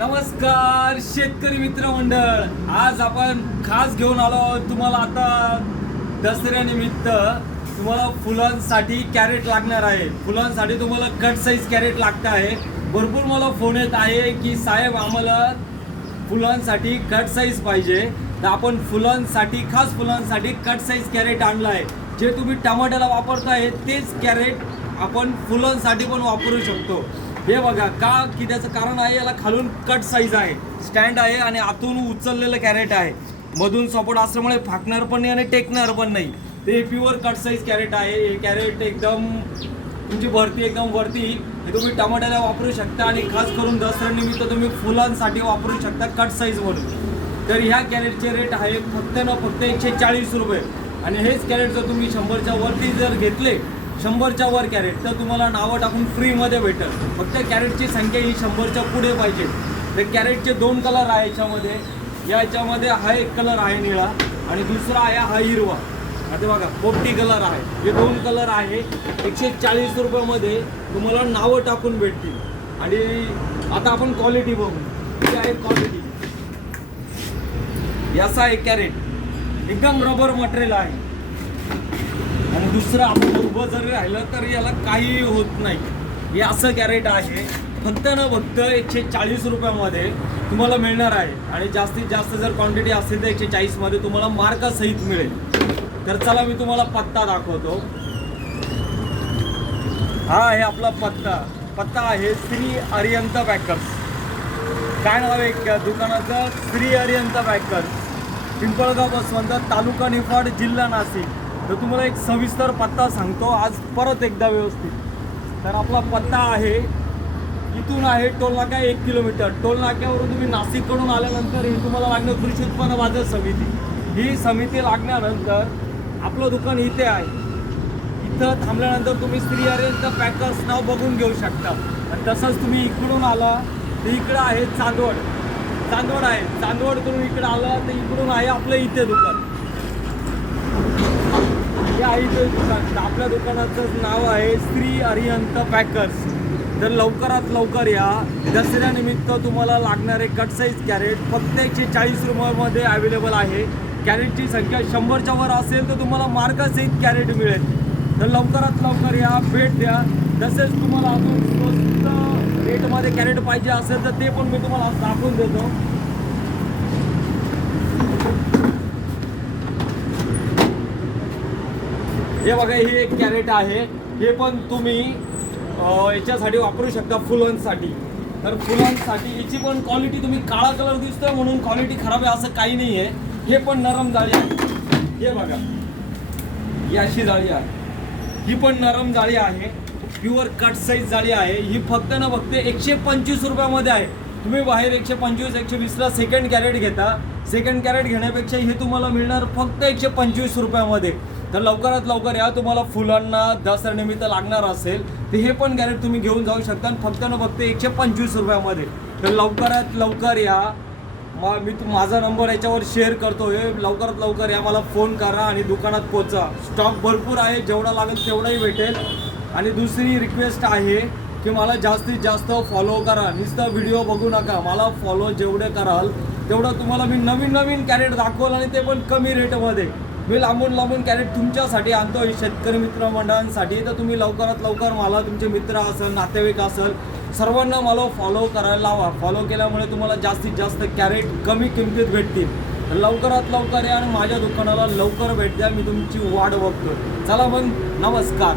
नमस्कार शेतकरी मित्र मंडळ आज आपण खास घेऊन आलो आहोत तुम्हाला आता दसऱ्यानिमित्त. तुम्हाला फुलांसाठी कॅरेट लागणार आहे. फुलांसाठी तुम्हाला कट साईज कॅरेट लागत आहे. भरपूर मला फोन येत आहे की साहेब आम्हाला फुलांसाठी कट साईज पाहिजे. तर आपण फुलांसाठी खास फुलांसाठी कट साईज कॅरेट आणलं आहे जे तुम्ही टमाट्याला वापरताय तेच कॅरेट आपण फुलांसाठी पण वापरू शकतो. हे बघा का की त्याचं कारण आहे याला खालून कट साईज आहे. स्टँड आहे आणि आतून उचललेलं कॅरेट आहे. मधून सपोर्ट असल्यामुळे फाकणार पण नाही आणि टेकणार पण नाही. ते प्युअर कट साईज कॅरेट आहे. हे कॅरेट एकदम तुमची भरती एकदम वरती. हे तुम्ही टमाट्याला वापरू शकता आणि खास करून दसऱ्यानिमित्त तुम्ही फुलांसाठी वापरू शकता कट साईज म्हणून. तर ह्या कॅरेटचे रेट आहे फक्त ना फक्त एकशे चाळीस रुपये. आणि हेच कॅरेट जर तुम्ही शंभरच्या वरती जर घेतले शंभरच्या वर कॅरेट. तर तुम्हाला नावं टाकून फ्रीमध्ये भेटेल. फक्त कॅरेटची संख्या ही शंभरच्या पुढे पाहिजे. तर कॅरेटचे दोन कलर आहे याच्यामध्ये. याच्यामध्ये हा एक कलर आहे निळा आणि दुसरा आहे हा हिरवा. आता बघा पोपटी कलर आहे. हे दोन कलर आहे. एकशे चाळीस रुपयामध्ये तुम्हाला नावं टाकून भेटतील. आणि आता आपण क्वालिटी बघू. ही आहे क्वालिटी याचा एक कॅरेट. एकदम रबर मटेरियल आहे. आणि दुसरं आपण उभं जरी राहिलं तर याला काही होत नाही. हे असं कॅरेट आहे. फक्त ना फक्त एकशे चाळीस रुपयामध्ये तुम्हाला मिळणार आहे. आणि जास्तीत जास्त जर क्वांटिटी असेल तर एकशे चाळीसमध्ये तुम्हाला मार्कासहित मिळेल. तर चला मी तुम्हाला पत्ता दाखवतो. हा आहे आपला पत्ता. पत्ता आहे श्री अरियंत बॅकर्स काय नाव आहे दुकानाचं? श्री अरियंत बॅकर्स पिंपळगाव बसवंत तालुका निफाड जिल्हा नाशिक. तर तुम्हाला एक सविस्तर पत्ता सांगतो. आज परत एकदा व्यवस्थित. तर आपला पत्ता आहे इथून आहे टोल नाका एक किलोमीटर. टोल नाक्यावरून तुम्ही नाशिककडून आल्यानंतर ही तुम्हाला लागणार कृषी उत्पन्न बाजार समिती. ही समिती लागल्यानंतर आपलं दुकान इथे आहे. इथं थांबल्यानंतर तुम्ही स्त्री अरेंज पॅकर्स नाव बघून घेऊ शकता. आणि तसंच तुम्ही इकडून आला तर इकडं आहे चांदवड. चांदवड आहे. चांदवड करून इकडं आला तर इकडून आहे आपलं इथे दुकान. आहे दुकान. आपल्या दुकानाचं नाव आहे श्री अरिहंत पॅकर्स. तर लवकरात लवकर या. दसऱ्यानिमित्त तुम्हाला लागणारे कट साईज कॅरेट फक्त एकशे चाळीस रुपयामध्ये अवेलेबल आहे. कॅरेटची संख्या शंभरच्या वर असेल तर तुम्हाला मार्कासहित कॅरेट मिळेल. तर लवकरात लवकर या. भेट द्या. तसेच तुम्हाला अजून स्वस्त रेटमध्ये कॅरेट पाहिजे असेल तर ते पण मी तुम्हाला दाखवून देतो. हे बघा हे एक कॅरेट आहे. हे पण तुम्ही याच्यासाठी वापरू शकता फुलांसाठी तर फुलांसाठी याची पण क्वालिटी तुम्ही काळा कलर दिसतोय म्हणून क्वालिटी खराब आहे असं काही नाही आहे हे पण नरम जाळी आहे. हे बघा ही अशी जाळी आहे. ही पण नरम जाळी आहे. प्युअर कट साईज जाळी आहे. ही फक्त ना फक्त एकशे पंचवीस रुपयामध्ये आहे. तुम्ही बाहेर एकशे पंचवीस एकशे वीसला सेकंड कॅरेट घेता. सेकंड कॅरेट घेण्यापेक्षा हे तुम्हाला मिळणार फक्त एकशे पंचवीस रुपयामध्ये. तर लवकरात लवकर या तुम्हाला फुलांना दसऱ्यानिमित्त लागणार असेल तर हे पण कॅरेट तुम्ही घेऊन जाऊ शकता आणि फक्त ना फक्त एकशे पंचवीस रुपयामध्ये. तर लवकरात लवकर या. मा मी तू माझा नंबर याच्यावर शेअर करतो हे लवकरात लवकर या मला फोन करा आणि दुकानात पोचा स्टॉक भरपूर आहे जेवढा लागेल तेवढाही भेटेल. आणि दुसरी रिक्वेस्ट आहे की मला जास्तीत जास्त फॉलो करा. नुसतं व्हिडिओ बघू नका. मला फॉलो जेवढे कराल तेवढं तुम्हाला मी नवीन नवीन कॅरेट दाखवल आणि ते पण कमी रेटमध्ये मी लांबून लांबून कॅरेट तुमच्यासाठी आणतोय शेतकरी मित्र मंडळांसाठी. तर तुम्ही लवकरात लवकर मला तुमचे मित्र असेल नातेवाईक असेल सर्वांना मला फॉलो करायला लावा फॉलो केल्यामुळे तुम्हाला जास्तीत जास्त कॅरेट कमी किमतीत भेटतील. लवकरात लवकर या आणि माझ्या दुकानाला लवकर भेट द्या मी तुमची वाट बघतो चला मग नमस्कार.